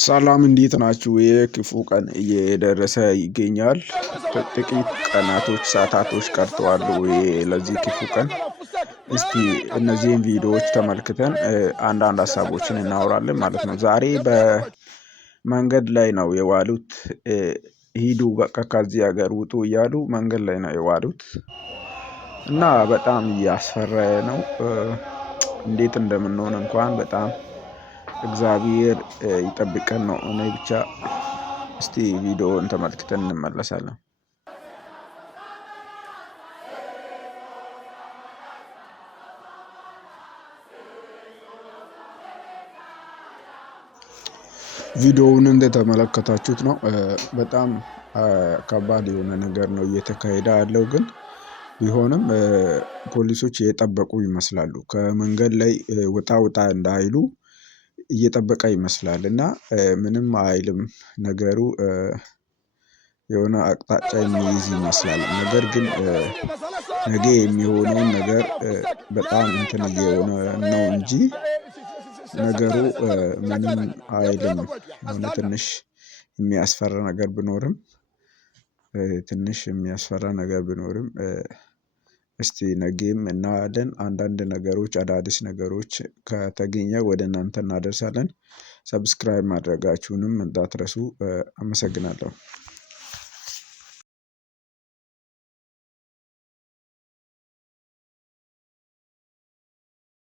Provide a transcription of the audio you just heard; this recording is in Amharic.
ሰላም እንዴት ናችሁ? የክፉ ቀን እየደረሰ ይገኛል። ጥቂት ቀናቶች ሰዓታቶች ቀርተዋል ለዚህ ክፉ ቀን። እስቲ እነዚህን ቪዲዮዎች ተመልክተን አንዳንድ ሀሳቦችን እናወራለን ማለት ነው። ዛሬ በመንገድ ላይ ነው የዋሉት። ሂዱ በቃ ከዚህ ሀገር ውጡ እያሉ መንገድ ላይ ነው የዋሉት። እና በጣም እያስፈራኝ ነው። እንዴት እንደምንሆን እንኳን በጣም እግዚአብሔር ይጠብቀን ነው። እኔ ብቻ እስቲ ቪዲዮውን ተመልክተን እንመለሳለን። ቪዲዮውን እንደተመለከታችሁት ነው። በጣም ከባድ የሆነ ነገር ነው እየተካሄደ ያለው። ግን ቢሆንም ፖሊሶች እየጠበቁ ይመስላሉ። ከመንገድ ላይ ውጣ ውጣ እንዳይሉ እየጠበቀ ይመስላል። እና ምንም አይልም ነገሩ። የሆነ አቅጣጫ የሚይዝ ይመስላል። ነገር ግን ነገ የሚሆነውን ነገር በጣም እንትን እየሆነ ነው እንጂ ነገሩ ምንም አይልም። የሆነ ትንሽ የሚያስፈራ ነገር ቢኖርም እስቲ ነገም እናያለን። አንዳንድ ነገሮች አዳዲስ ነገሮች ከተገኘ ወደ እናንተ እናደርሳለን። ሰብስክራይብ ማድረጋችሁንም እንዳትረሱ። አመሰግናለሁ።